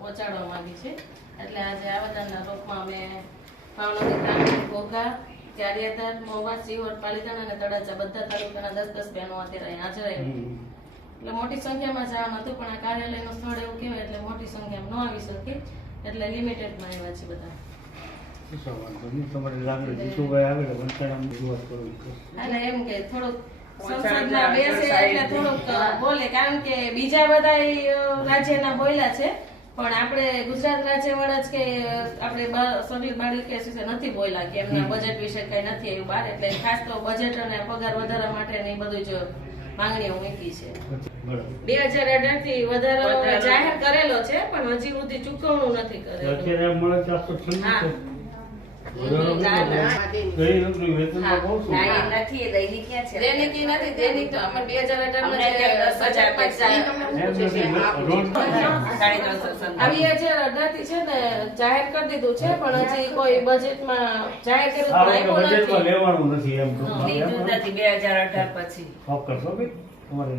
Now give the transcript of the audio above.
પહોંચાડવા માંગી છે. એટલે આજે આવેદનના રોપમાં અમે ભાવનગર ગ્રામીણ ઘોઘા ચારિયાધાર મોવા સિહોર પાલીતાણા અને તળાજા બધા તાલુકાના દસ દસ બહેનો અત્યારે હાજર એટલે મોટી સંખ્યામાં જવાનું હતું પણ આ કાર્યાલયનું સ્થળ એવું કહેવાય એટલે મોટી સંખ્યામાં ન આવી શકે એટલે લિમિટેડમાં આવ્યા છે બધા. એમ કે થોડુંક સંસદમાં બેસે એટલે થોડુંક બોલે કારણ કે બીજા બધા રાજ્યના બોલ્યા છે. પણ આપણે ગુજરાત રાજ્ય વાળા જ કે આપણે સમીર સભ્ય બાળી કે વિશે નથી બોલ્યા કે એમના બજેટ વિશે કઈ નથી એવું બાર એટલે ખાસ તો બજેટ અને પગાર વધારા માટે ને એ બધું જ માંગણીઓ મૂકી છે. બે હજાર અઢારથી વધારો. જાહેર કરેલો છે પણ હજી સુધી ચૂકવણું નથી કરેલું. જાહેર કરી દીધું છે પણ હજી કોઈ બજેટમાં જાહેર કર્યું નથી લેવાનું નથી એમ. નથી બે હજાર અઢાર પછી. તમારી